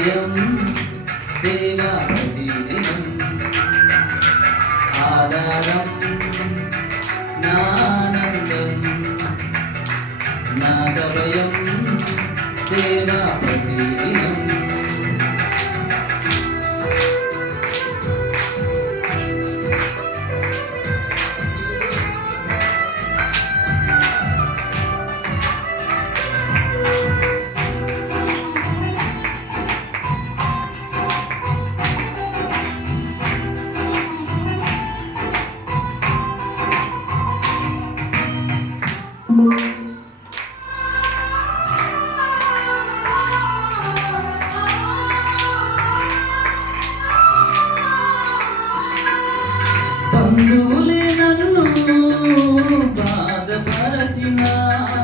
ഹൃദയം ദേവാദിനം. ആദാനം നാനന്ദം. നാദവയം ദേവാപതി 妈妈。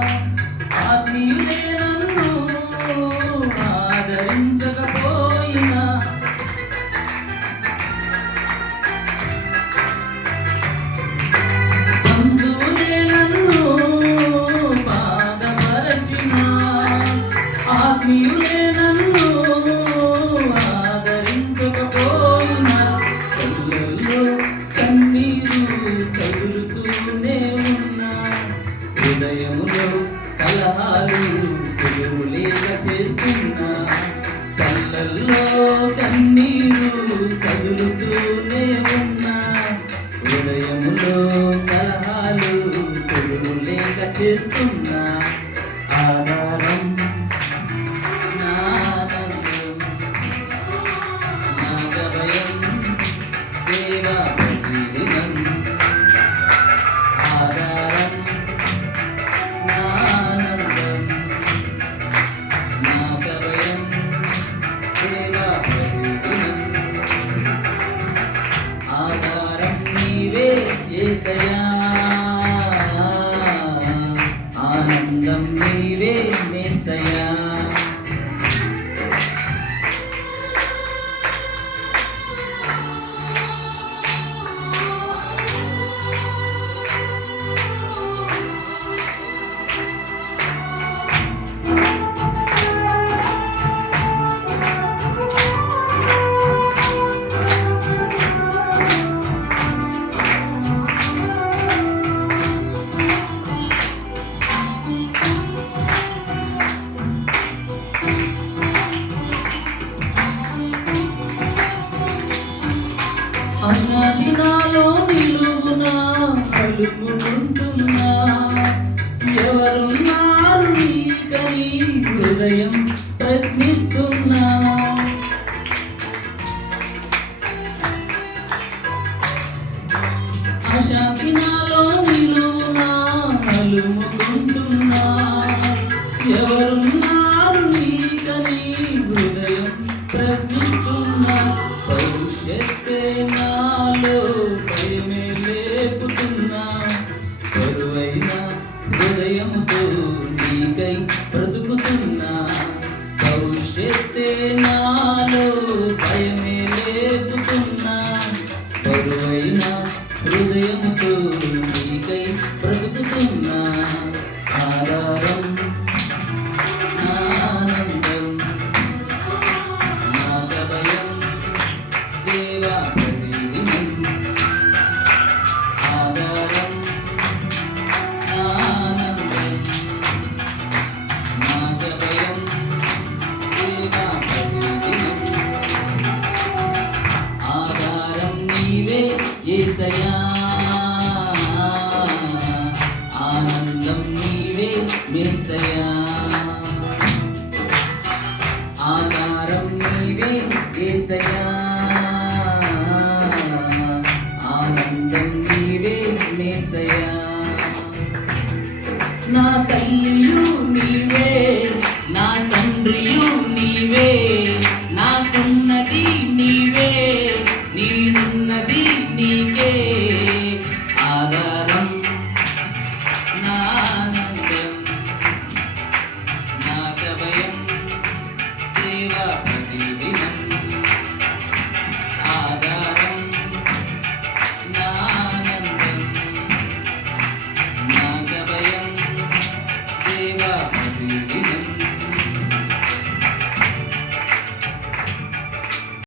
చేస్తున్నా కళ్ళల్లో కన్నీరు కదులుతూనే ఉన్నా. హృదయంలో కలహాలు తెలుగు లేక చేస్తున్నా. అనాది నాలో నిలువునా పలుకునుంటున్నా ఎవరున్నారు నీకని హృదయం ప్రశ్నిస్తున్నా. అశాంతి నాలో నిలువునా నలుముకుంటున్నా ఎవరు ఆనందం నీవే మిస్సయా